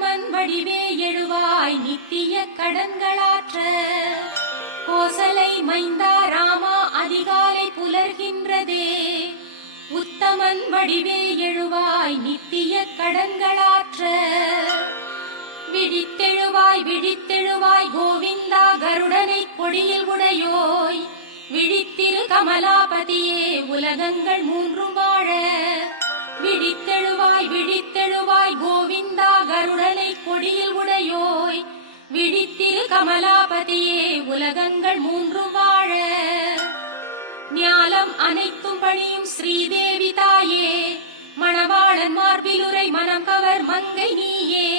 உத்தமன் வடிவே எழுவாய் நித்திய கடன்களாற்ற. கோசலை மைந்தா ராமா அதிகாலை புலர்கின்றதே. உத்தமன் வடிவே எழுவாய் நித்திய கடன்களாற்ற. விழித்தெழுவாய் விழித்தெழுவாய் கோவிந்தா கருடனை கொடியில் உடையோய். விழித்திரு கமலாபதியே உலகங்கள் மூன்றும் வாழ. விழித்தெழுவாய் விழித்தெழுவாய் கோவிந்தா கருடனை கொடியில் உடையோய். விழித்திரு கமலாபதியே உலகங்கள் மூன்றும் வாழ. ஞாலம் அனைத்தும் பணியும் ஸ்ரீதேவி தாயே. மணவாளன் மார்பிலுரை மனம் கவர் மங்கை நீயே.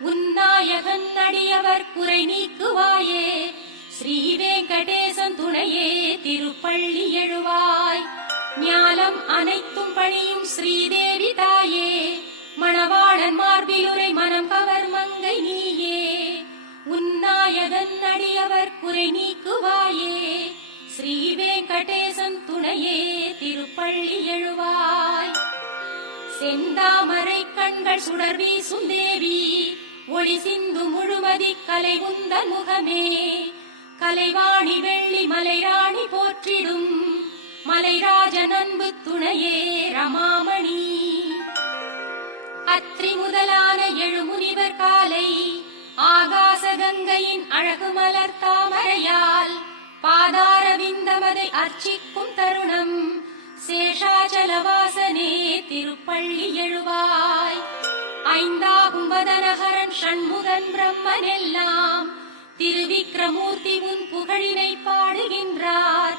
உன்னாயகன் அடியவர் குறை நீக்குவாயே. ஸ்ரீ வெங்கடேசன் துணையே திருப்பள்ளி எழுவாய். ஞாலம் அனைத்தும் பணியும் ஸ்ரீதேவி தாயே. மணவாளன் மார்பிலுரை மனம் கவர் மங்கை நீயே. உன்னாயகன் அடியவர் குறை நீக்குவாயே. ஸ்ரீ வெங்கடேசன் துணையே திருப்பள்ளி எழுவாய். செந்தாமரை கண்கள் சுடர் வீசும் தேவி. ஒளி சிந்து முழுமதி கலை உந்தன் முகமே. கலைவாணி வெள்ளி மலைராணி போற்றிடும். மலைராஜன் அன்பு துணையே ரமாமணி. அத்ரி முதலான எழுமுனிவர் காலை. ஆகாச கங்கையின் அழகு மலர் தாமரையால். பாதார விந்தமதை அர்ச்சிக்கும் தருணம். சேஷாச்சலவாசனே திருப்பள்ளி எழுவாய். ஐந்தாகும் வதனஹரன் ஷண்முகன் பிரம்மன் எல்லாம். திருவிக்ரமூர்த்தி உன் புகழினை பாடுகின்றார்.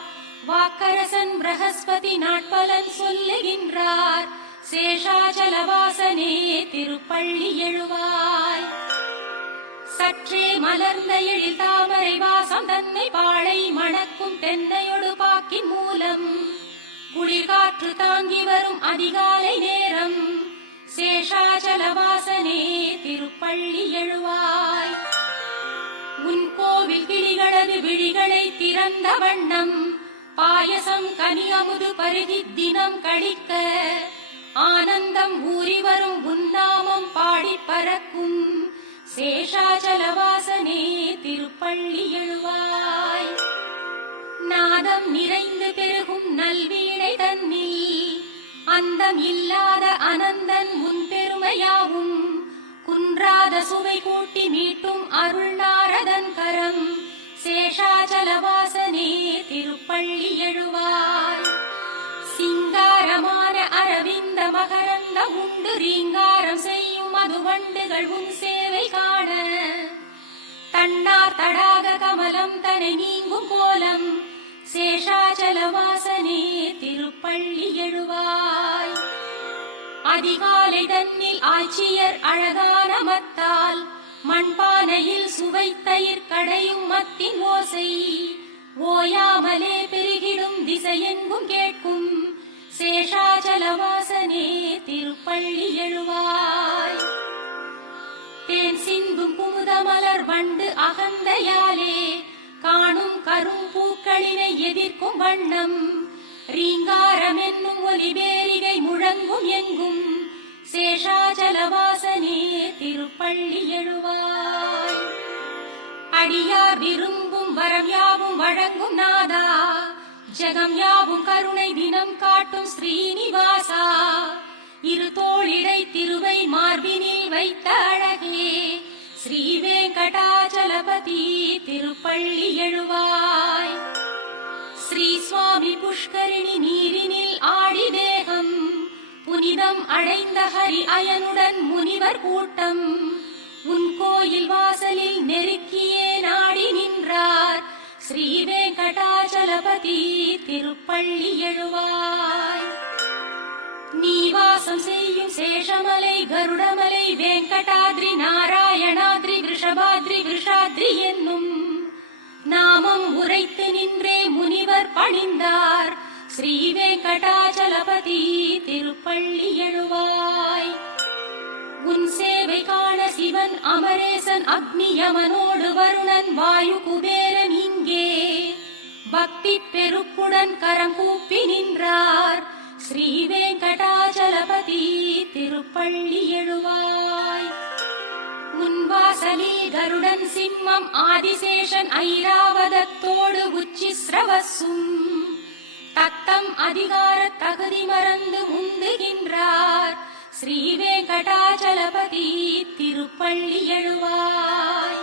வாக்கரசன் பிரகஸ்பதி நாட்பலன் சொல்லுகின்றார். சேஷாச்சலவாசனே திருப்பள்ளி எழுவாய். சற்றே மலர்ந்த எழில் தாமரை வாசம் தன்னை பாழை மணக்கும் தென்னையொடு பாக்கின் மூலம். குளிர்காற்று தாங்கி வரும் அதிகாலை நேரம். சேஷாச்சலவாசனே திருப்பள்ளி எழுவாய். உன் கோவில் கிளிகளது விழிகளை திறந்த வண்ணம். பாயசம் கனியமுது பருகி தினம் கழிக்க. ஆனந்தம் ஊறி வரும் உன்னாமம் பாடி பறக்கும். சேஷாச்சலவாசனே திருப்பள்ளி எழுவாய். நாதம் நிறைந்து பெருகும் நல்வீணை தன்னில். அந்தம் இல்லாத அனந்தன் முன் பெருமையாவும். குன்றாத சுவை கூட்டி மீட்டும் அருள் நாரதன் கரம். சேஷாச்சலவாசனே திருப்பள்ளி எழுவாய். சிங்காரமான அரவிந்த மகரந்த உண்டு ரீங்காரம் செய்யும் மதுவண்டுகள் உன் சேவை காண. தன்னார் தடாக கமலம் தனை நீங்கும் கோலம். சேஷாச்சலவாசனே திருப்பள்ளி எழுவாய். அதிகாலை தன்னில் ஆட்சியர் அழகான மத்தால். மண்பானையில் சுவை தயிர் கடையும் மத்தின் ஓசை. ஓயாமலே பெருகிடும் திசையெங்கும் கேட்கும். சேஷாச்சலவாசனே திருப்பள்ளி எழுவாய். தேன் சிந்தும் குமுத மலர் வண்டு அகந்தையாலே. காணும் கரும் பூக்களினை எதிர்க்கும் வண்ணம். ரீங்காரம் என்னும் ஒலிபேரிகை முழங்கும் எங்கும். சேஷாச்சலவாசனே திருப்பள்ளி எழுவாய். அடியார் விரும்பும் வரம் யாவும் வழங்கும் நாதா. ஜெகம் யாவும் கருணை தினம் காட்டும் ஸ்ரீனிவாசா. இரு தோளிடை திருவை மார்பினில் வைத்த அழகே. ஸ்ரீ வெங்கடாச்சலபதி திருப்பள்ளி எழுவாய். ஸ்ரீ சுவாமி புஷ்கரிணி நீரினில் ஆடி தேகம். புனிதம் அடைந்த ஹரி அயனுடன் முனிவர் கூட்டம். உன் கோயில் வாசலில் நெருக்கியே நாடி நின்றார். ஸ்ரீ வெங்கடாச்சலபதி திருப்பள்ளி எழுவாய். நீவாசம் செய்யும் சேஷமலை கருடமலை வெங்கடாத்ரி நாராயணாத்ரி விஷபாத்ரி விஷாத்ரி என்னும் நாமம் உரைத்து நின்றே முனிவர் பணிந்தார். ஸ்ரீ வெங்கடாச்சலபதி திருப்பள்ளி எழுவாய். உன் சேவை காண சிவன் அமரேசன் அக்னி யமனோடு வருணன் வாயு குபேரன் இங்கே பக்தி பெருக்குடன் கரம் கூப்பி நின்றார். ஸ்ரீ வெங்கடாச்சலபதி திருப்பள்ளி எழுவாய். முன்வாசலில் கருடன் சிம்மம் ஆதிசேஷன் ஐராவதத்தோடு உச்சி ஸ்ரவசும் தத்தம் அதிகார தகுதி மறந்து முந்துகின்றார் ஸ்ரீ வெங்கடாச்சலபதி திருப்பள்ளி எழுவாய்.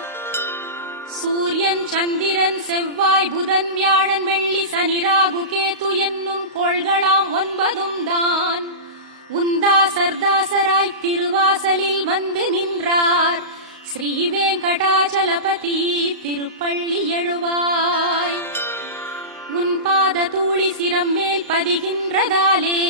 சூரியன் சந்திரன் செவ்வாய் புதன் வியாழன் வெள்ளி சனி ராகு கேது என்னும் கோள்களாம் 9 தான் உந்தாசர்தாசராய் திருவாசலில் வந்து நின்றார் ஸ்ரீ வெங்கடாச்சலபதி திருப்பள்ளி எழுவாய். முன்பாத தூளி சிரம் மேல் பதிகின்றதாலே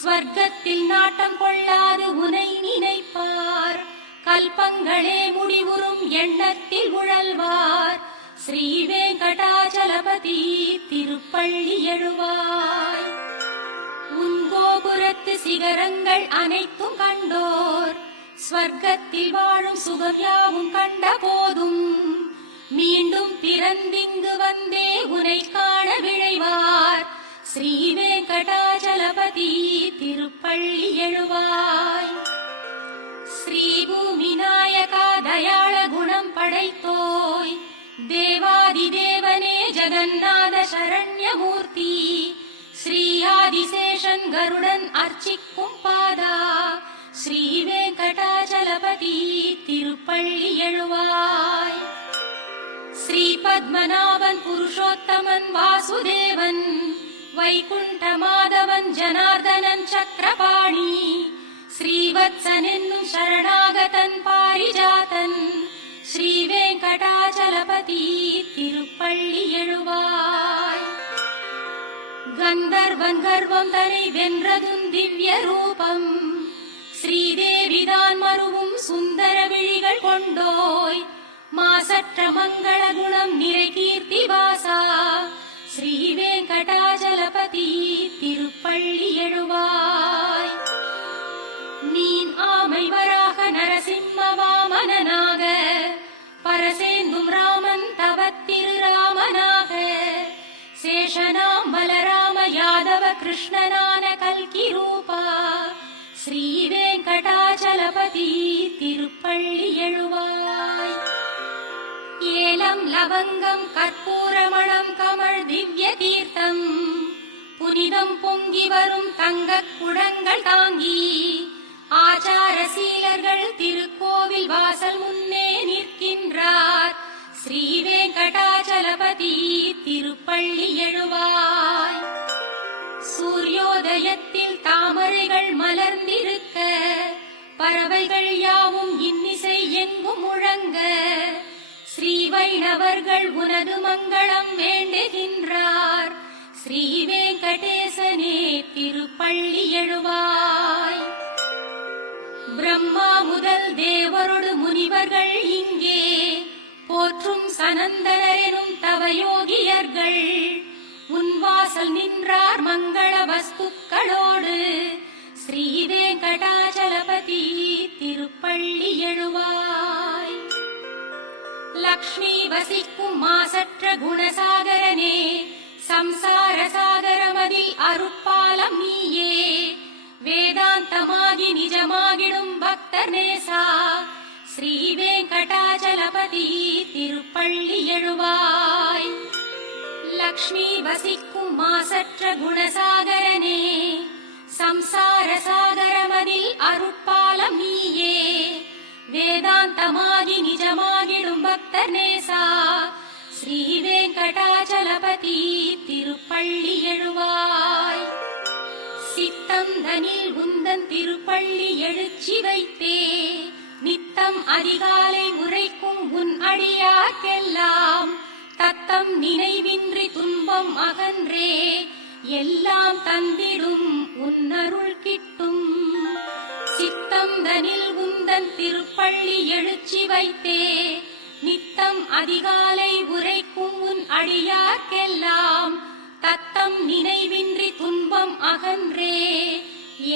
ஸ்வர்க்கத்தில் நாட்டம் கொள்ளாது உனை நினைப்பார் கல்பங்களே முடிவுறும் எண்ணத்தில் உழல்வார் ஸ்ரீ வெங்கடாச்சலபதி திருப்பள்ளி எழுவாய். உன் கோபுரத்து சிகரங்கள் அனைத்தும் கண்டோர் ஸ்வர்க்கத்தில் வாழும் சுகம் யாவும் கண்ட போதும் மீண்டும் பிறந்திங்கு வந்தே உனை காண விழைவார் ஸ்ரீ வெங்கடாச்சலபதி திருப்பள்ளி எழுவாய். ஸ்ரீ பூமி நாயகா தயாள குணம் படைத்தோய் தேவாதி தேவனே ஜெகநாத சரண்யமூர்த்தி ஸ்ரீ ஆதிசேஷன் கருடன் அர்ச்சிக்கும் பாதா ஸ்ரீ வெங்கடாச்சலபதி திருப்பள்ளி எழுவாய். ஸ்ரீ பத்மநாபன் புருஷோத்தமன் வாசுதேவன் வைகுண்ட மாதவன் ஜனார்தனன் சக்கரபாணி ஸ்ரீவத்சன் என்னும் சரணாகதன் பாரிஜாதன் ஸ்ரீ வெங்கடாச்சலபதி திருப்பள்ளி எழுவாய். கந்தர்வன் கர்வம் தனை வென்றதும் திவ்ய ரூபம் ஸ்ரீதேவிதான் மருவும் சுந்தர விழிகள் கொண்டோய் மாசற்ற மங்கள குணம் நிறை கீர்த்தி வாசா ஸ்ரீ வெங்கடாச்சலபதி திருப்பள்ளி எழுவாய். மீன் ஆமை வராக நரசிம்ம வாமனனாக பரசேந்தும் ராமன் தவத்திரு ராமனாக சேஷனாம் பலராம யாதவ கிருஷ்ணனான கல்கி ரூபா ஸ்ரீ வெங்கடாச்சலபதி திருப்பள்ளி எழுவாய். ஏலம் லவங்கம் கற்பூரமணம் கமழ் திவ்ய தீர்த்தம் புனிதம் பொங்கி வரும் தங்கக் குடங்கள் தாங்கி ஆச்சார சீலர்கள் திருக்கோவில் வாசல் முன்னே நிற்கின்றார் ஸ்ரீ வெங்கடாச்சலபதி திருப்பள்ளி எழுவாய். சூரியோதயத்தில் தாமரைகள் மலர்ந்திருக்க பறவைகள் யாவும் இன்னிசை எங்கும் முழங்க ஸ்ரீ வைணவர்கள் உனது மங்களம் வேண்டுகின்றார் ஸ்ரீ வெங்கடேசனே திருப்பள்ளி எழுவாய். பிரம்மா முதல் தேவரோடு முனிவர்கள் இங்கே போற்றும் சனந்தனரெனும் தவயோகியர்கள் உன் வாசல் நின்றார் மங்கள வஸ்துக்களோடு ஸ்ரீ வெங்கடாச்சலபதி திருப்பள்ளி எழுவாய். லக்ஷ்மி வசிக்கும் மாசற்ற குணசாகரனே சம்சார சாகரமதில் அருட்பாலம் நீயே வேதாந்தமாகி நிஜமாகிடும் பக்தர் நேசா ஸ்ரீ வெங்கடாச்சலபதி திருப்பள்ளி எழுவாய். லக்ஷ்மி வசிக்கும் மாசற்ற குணசாகரனே சம்சார சாகரமதில் அருட்பாலம் நீயே வேதாந்தமாகி நிஜமாகிடும் பக்தர் நேசா ஸ்ரீ வெங்கடாச்சலபதி திருப்பள்ளி எழுவாய். சித்தம் தனில் உந்தன் திருப்பள்ளி எழுச்சி வைத்தே நித்தம் அதிகாலை உரைக்கும் உன் அடியார்க்கெல்லாம் தத்தம் நினைவின்றி துன்பம் அகன்றே எல்லாம் தந்திடும் உன்னருள் கிட்டும். சித்தம் தனில் உந்தன் திருப்பள்ளி எழுச்சி வைத்தே நித்தம் அதிகாலை உரைக்கும் உன் அடியார்க்கெல்லாம் தத்தம் நினைவின்றி துன்பம் அகன்றே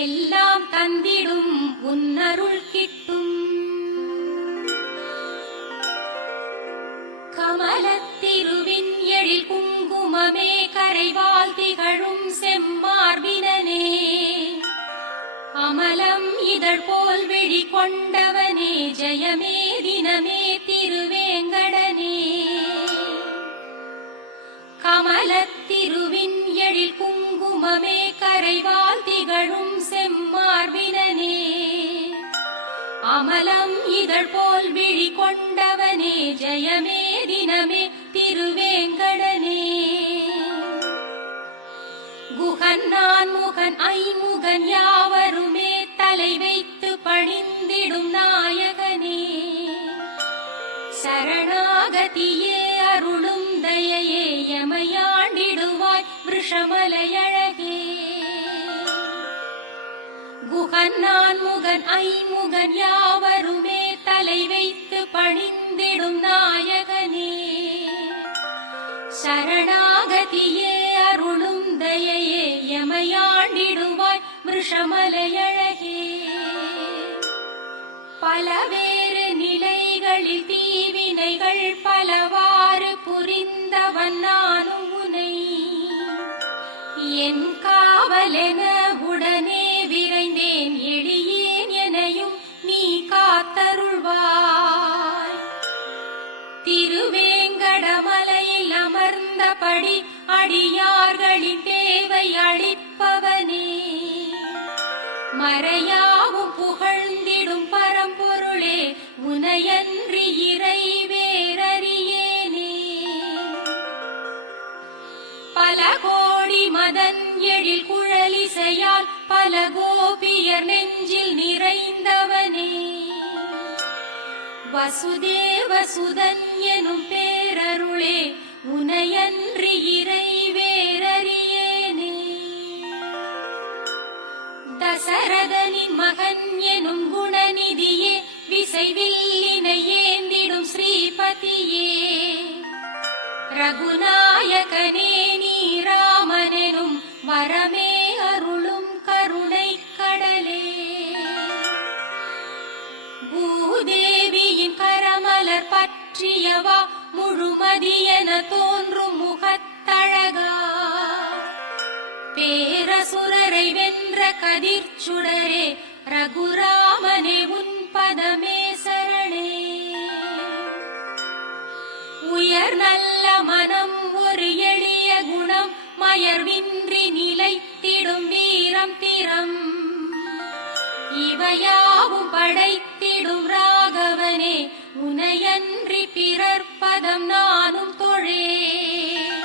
எல்லாம் தந்திடும் உன்னருள் கிட்டும். கமலத்திருவின் எழில் குங்குமமே கரைவால் திகழும் செம்மார்பினனே அமலம் இதழ் போல் விழி கொண்டவனே ஜெயமே தினமே திருவேங்கடனே. கமலத்திருவின் எழில் குங்குமமே கரைவால் திகழும் செம்மார்பினனே. அமலம் இதழ் போல் விழி கொண்டவனே ஜெயமே தினமே திருவேங்கடனே. குகன் நான் முகன் ஐமுகன் யாவருமே தலை வைத்து பணிந்திடும் நாயகனே. சரணாகதியே அருளும் தயையே எமையாண்டிடுவாய் விஷமலையழகே. குகன் நான் முகன் ஐமுகன் யாவருமே தலை வைத்து பணிந்திடும் நாயகனே. சரணாகதியே அருளும் தயையே எமையாண்டிடுவாய் விஷமலையழகே. பலவேறு நிலைகளில் தீவினைகள் பலவாறு புரிந்தவன் நானும் உனை. என் காவலென உடனே விரைந்தேன் எளியேன் எனையும் நீ காத்தருள்வாய். திருவேங்கடமலையில் அமர்ந்தபடி அடியார்களின் தேவை அளிப்பவனே. மறையாவும் புகழ்ந்திடும் பரம்பொருளே உனையன்றி இறை வேறறியேனே. பல கோடி மதன் எழில் குழலிசையால் பல கோபியர் நெஞ்சில் நிறைந்தவனே. வசுதேவ சுதன் எனும் பேரருளே உனையன்றி இறை வேறறியேனே. தசரதனின் மகன் எனும் குணநிதியே விசைவில்லினை ஏந்திடும் ஸ்ரீபதியே. ரகுநாயகனே நீ ராமனெனும் வரமே அருளும் கருணை கடலே. பூதேவியின் கரமலர் பற்றியவா முழுமதியென தோன்றும் முகத்தழகா. பேரசுரரை வென்ற கதிர்ச்சுடரே ரகுராமனே உன் பதமே சரணே. உயர் நல்ல மனம் ஒரு எளிய குணம் மயர்வின்றி நிலைத்திடும் வீரம் திறம். இவையாவும் படைத்திடும் ராகவனே உனையன்றி பிறர் பதம் நானும் தொழேன்.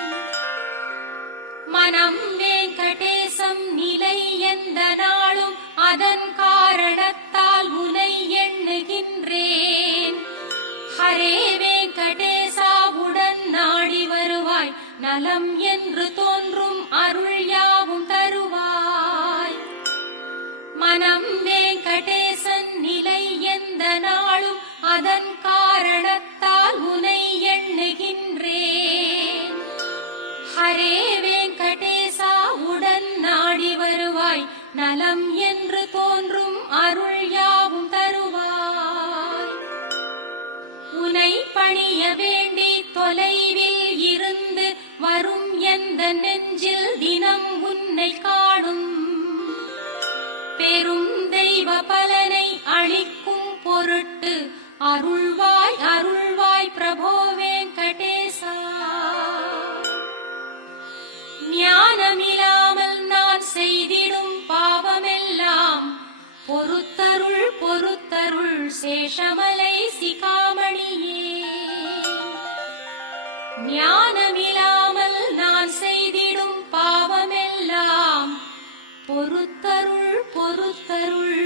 மனம் வெங்கடேசம் நிலை எந்த நாளும் அதன் காரணத்தால் உனை எண்ணுகின்றேன். ஹரே வெங்கடேசாவுடன் நாடி வருவாய் நலம் என்று தோன்றும் அருள் யாவும் தருவாய். மனம் வெங்கடேசன் நிலை எந்த நாளும் அதன் காரணத்தால் உனை எண்ணுகின்றேன். ஹரே வெங்கடேசாவுடன் நாடி வருவாய் நலம் என்று தோன்றும் அருள் யாவும் தருவாய். உனை பணிய வேண்டி தொலைவில் இருந்து வரும் எந்த நெஞ்சில் தினம் உன்னை காணும். பெரும் தெய்வ பலனை அளிக்கும் பொருட்டு அருள்வாய் அருள்வாய் பிரபோ வெங்கடேசா. ஞானமில்லாமல் நான் செய்திடும் பாவமெல்லாம் பொறுத்தருள் பொறுத்தருள் சேஷமலை சிகாமணியே. ஞானமில்லாமல் நான் செய்திடும் பாவமெல்லாம் பொறுத்தருள் பொறுத்தருள்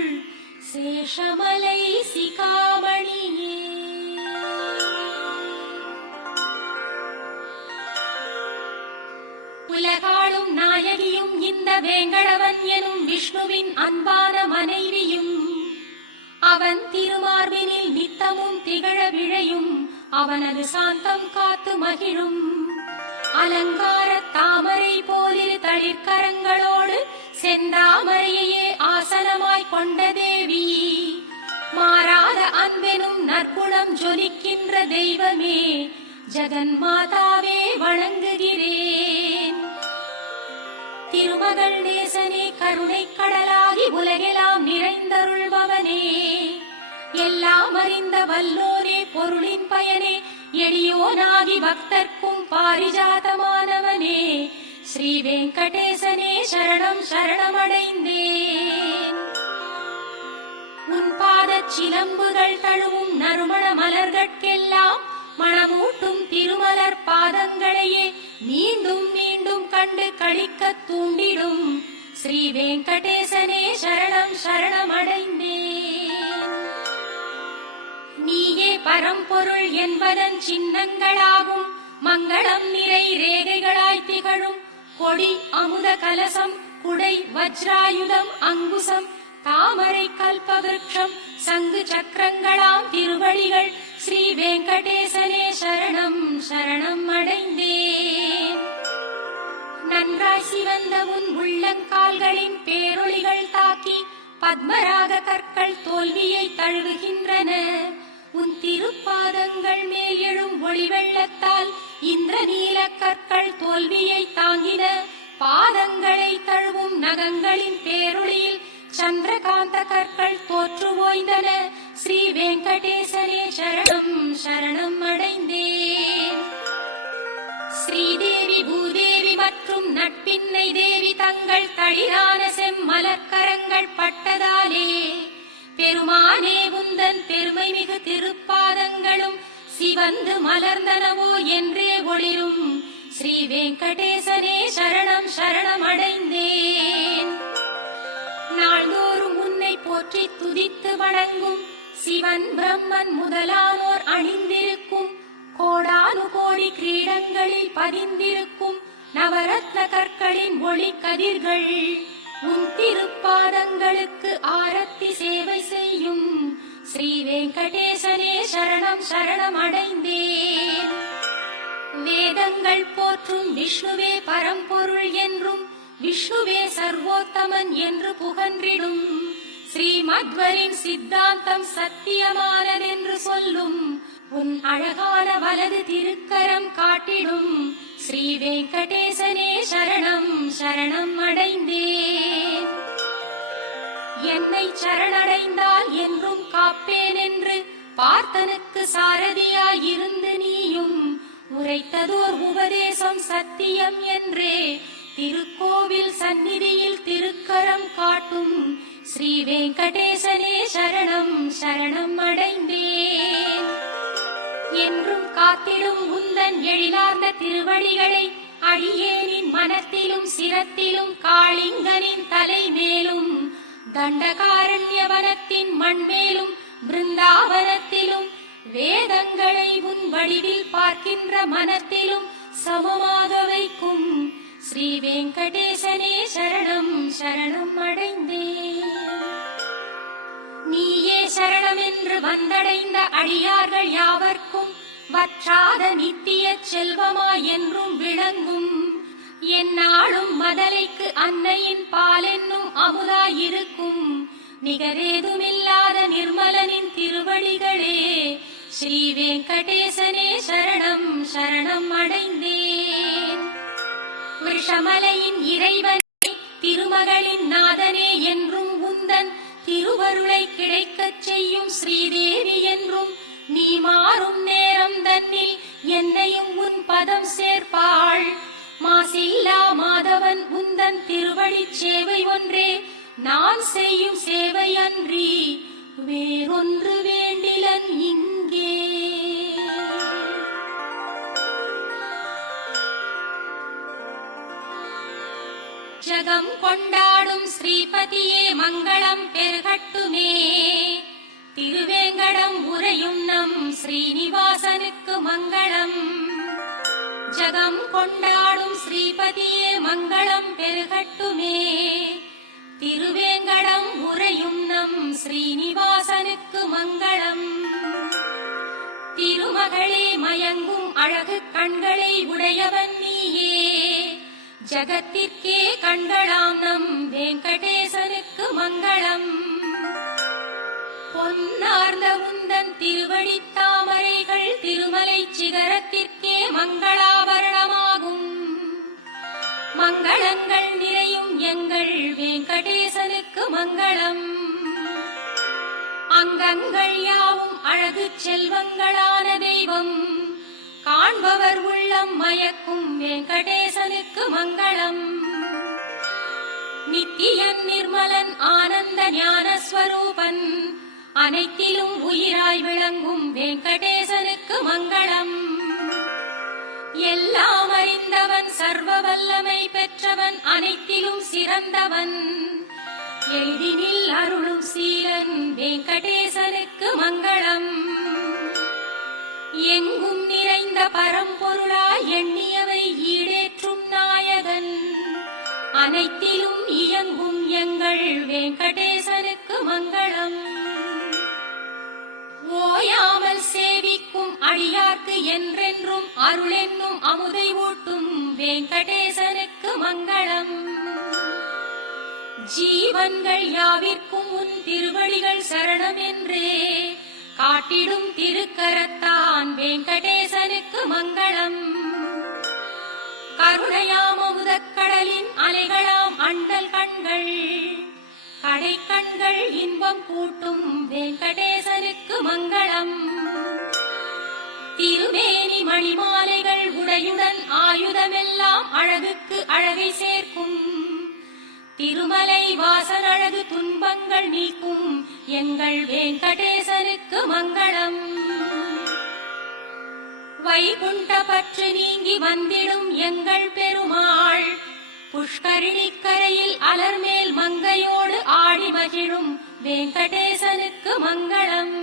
சேஷமலை சிகாமணியே. உலகாளும் நாயகியும் இந்த வேங்கடவன் எனும் விஷ்ணுவின் அன்பான மனைவியும். அவன் திருமார்பினில் நித்தமும் திகழ விழையும் அவனது சாந்தம் காத்து மகிழும். அலங்கார தாமரை போலிரு தளிர்கரங்களோடு செந்தாமரையே ஆசனமாய் கொண்ட தேவி. மாறாத அன்பெனும் நற்குணம் ஜொலிக்கின்ற தெய்வமே ஜெகன் மாதாவே வணங்குகிறேன். திருமகள் நேசனே கருணை கடலாகி உலகெல்லாம் நிறைந்தருள்பவனே. எல்லாம் யாமறிந்த வல்லோனே பொருளின் பயனே எளியோனாகி பக்தர்க்கும் பாரிஜாதமானவனே ஸ்ரீ வெங்கடேசனே சரணம் சரணமடைந்தேன். உன் பாதச் சிலம்புகள் தழுவும் நறுமண மலர்கட்கெல்லாம் மணமூட்டும் திருமலர் பாதங்களையே மீண்டும் மீண்டும் கண்டு களிக்கத் தூண்டிடும் ஸ்ரீ வெங்கடேசனே சரணம் சரணமடைந்தேன். நீயே பரம்பொருள் என்பதன் சின்னங்களாகும் மங்களம் நிறை ரேகைகளாய் திகழும் கொடி அமுத கலசம் குடை வஜ்ராயுதம் அங்குசம் தாமரை கல்பவிருட்சம் சங்கு சக்கரங்களாம் திருவடிகள் ஸ்ரீ வெங்கடேசனே சரணம் சரணம் அடைந்தேன். நன்றாய் சிவந்த உன் உள்ளங்கால்களின் பேரொளிகள் தாக்கி பத்மராக கற்கள் தோல்வியை தழுவுகின்றன. உன் திருப்பாதங்கள் மேல் எழும் ஒளி வெள்ளத்தால் இந்திர நீல கற்கள் தோல்வியை தாங்கின. பாதங்களை தழுவும் நகங்களின் பேரொளியில் சந்திரகாந்த கற்கள் தோற்று ஓய்ந்தன. ஸ்ரீ வெங்கடேசனே சரணம் சரணம் அடைந்தேன். ஸ்ரீதேவி பூதேவி மற்றும் நட்பின்னை தேவி தங்கள் தளிரான செம்மலர்கரங்கள் பட்டதாலே பெருமானே உந்தன் பெருமை மிகு திருப்பாதங்களும் சிவந்து மலர்ந்தனவோ என்றே ஒளிரும் ஸ்ரீ வெங்கடேசனே சரணம் சரணம் அடைந்தேன். நாள்தோறும் உன்னை போற்றி துதித்து வணங்கும் சிவன் பிரம்மன் முதலானோர் அணிந்திருக்கும் கோடானு கோடி கிரீடங்களில் பதிந்திருக்கும் நவரத்ன கற்களின் ஒளி கதிர்கள் உன் திருப்பாதங்களுக்கு ஆரத்தி சேவை செய்யும் ஸ்ரீ வெங்கடேசனே சரணம் சரணம் அடைந்தேன். வேதங்கள் போற்றும் விஷ்ணுவே பரம்பொருள் என்றும் விஷ்ணுவே சர்வோத்தமன் என்று புகன்றிடும் ஸ்ரீமத்வரின் சித்தாந்தம் சத்தியமானதென்று சொல்லும் உன் அழகான வலது திருக்கரம் காட்டிடும் ஸ்ரீ வெங்கடேசனே சரணம் சரணம் அடைந்தேன். என்னை சரணடைந்தால் என்றும் காப்பேன் என்று பார்த்தனுக்கு சாரதியாயிருந்து நீயும் உரைத்ததோர் உபதேசம் சத்தியம் என்றே திருக்கோவில் சந்நிதியில் திருக்கரம் காட்டும் ஸ்ரீ வெங்கடேசனே சரணம் சரணம் அடைந்தேன். என்றும் காத்திடும் உந்தன் எழிலார்ந்த திருவடிகளை அடியேனின் மனத்திலும் சிரத்திலும் காளிங்கனின் தலை மேலும் தண்டகாரண்யவனத்தின் மண்மேலும் பிருந்தாவனத்திலும் வேதங்களை உன் வடிவில் பார்க்கின்ற மனத்திலும் சமமாக வைக்கும் ஸ்ரீ வெங்கடேசனே சரணம் சரணம் அடைந்தேன். நீயே சரணம் என்று வந்தடைந்த அடியார்கள் யாவர்க்கும் வற்றாத நித்திய செல்வமாய் என்றும் விளங்கும் எந்நாளும் மதலைக்கு அன்னையின் பாலென்னும் அமுதாயிருக்கும் நிகரேதுமில்லாத நிர்மலனின் திருவடிகளே ஸ்ரீ வெங்கடேசனே சரணம் சரணம் அடைந்தேன். விஷமலையின் இறைவனே திருமகளின் நாதனே என்றும் உந்தன் திருவருளை கிடைக்கச் செய்யும் ஸ்ரீதேவி என்றும் நீ மாறும் நேரம் தன்னில் என்னையும் உன் பதம் சேர்ப்பாள். மாசில்லா மாதவன் உந்தன் திருவடிச் சேவை ஒன்றே நான் செய்யும் சேவை அன்றி வேறொன்று வேண்டிலன் இங்கே. ஜகம் கொண்டாடும் ஸ்ரீபதியே மங்களம் பெருகட்டுமே. திருவேங்கடம் உரையும் நம் ஸ்ரீனிவாசனுக்கு மங்களம். ஜகம் கொண்டாடும் ஸ்ரீபதியே மங்களம் பெருகட்டுமே. திருவேங்கடம் உரையும் நம் ஸ்ரீனிவாசனுக்கு மங்களம். திருமகளே மயங்கும் அழகு கண்களை உடையவன் நீயே. ஜகத்திற்கே கண்களாம் நம் வெங்கடேசனுக்கு மங்களம். பொன்னார்ந்த உந்தன் திருவடித் தாமரைகள் திருமலை சிகரத்திற்கே மங்களாபரணமாகும். மங்களங்கள் நிறையும் எங்கள் வெங்கடேசனுக்கு மங்களம். அங்கங்கள் யாவும் அழகு செல்வங்களான தெய்வம் காண்பவர் உள்ளம் மயக்கும் வெங்கடேசனுக்கு மங்களம். நித்தியன் நிர்மலன் ஆனந்த ஞானஸ்வரூபன் அனைத்திலும் உயிராய் விளங்கும் வெங்கடேசனுக்கு மங்களம். எல்லாம் அறிந்தவன் சர்வ வல்லமை பெற்றவன் அனைத்திலும் சிறந்தவன் எளிதினில் அருளும் சீலன் வெங்கடேசனுக்கு மங்களம். எங்கும் நிறைந்த பரம்பொருளாய் எண்ணியவை ஈடேற்றும் நாயகன் அனைத்திலும் இயங்கும் எங்கள் வெங்கடேசனுக்கு மங்களம். ஓயாமல் சேவிக்கும் அடியார்க்கு என்றென்றும் அருளென்னும் அமுதை ஊட்டும் வெங்கடேசனுக்கு மங்களம். ஜீவன்கள் யாவிற்கும் உன் திருவடிகள் சரணம் என்றே காட்டிடும் திருக்கரத்தான் வெங்கடேசனுக்கு மங்களம். கருணையாம் அமுதக்கடலின் அலைகளாம் அண்டல் கண்கள் கடை கண்கள் இன்பம் கூட்டும் வெங்கடேசனுக்கு மங்களம். திருமேனி மணிமாலைகள் உடையுடன் ஆயுதமெல்லாம் அழகுக்கு அழகை சேர்க்கும் திருமலை வாசன் அழகு துன்பங்கள் நீக்கும் எங்கள் வெங்கடேசனுக்கு மங்களம். வைகுண்ட பற்று நீங்கி வந்திடும் எங்கள் பெருமாள் புஷ்கரிணிக்கரையில் அலர்மேல் மங்கையோடு ஆடி மகிழும் வெங்கடேசனுக்கு மங்களம்.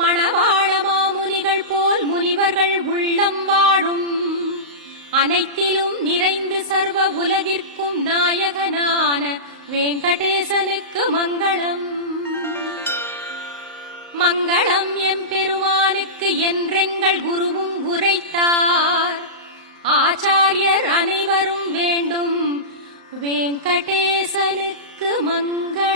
மணவாள மாமுனிகள் போல் முனிவர்கள் உள்ளம் வாழும் அனைத்திலும் நிறைந்து சர்வ உலகிற்கும் நாயகனான வெங்கடேசனுக்கு மங்களம். மங்களம் எம்பெருமானுக்கு என்றெங்கள் குருவும் உரைத்தார். ஆச்சாரியர் அனைவரும் வேண்டும் வெங்கடேசனுக்கு மங்களம்.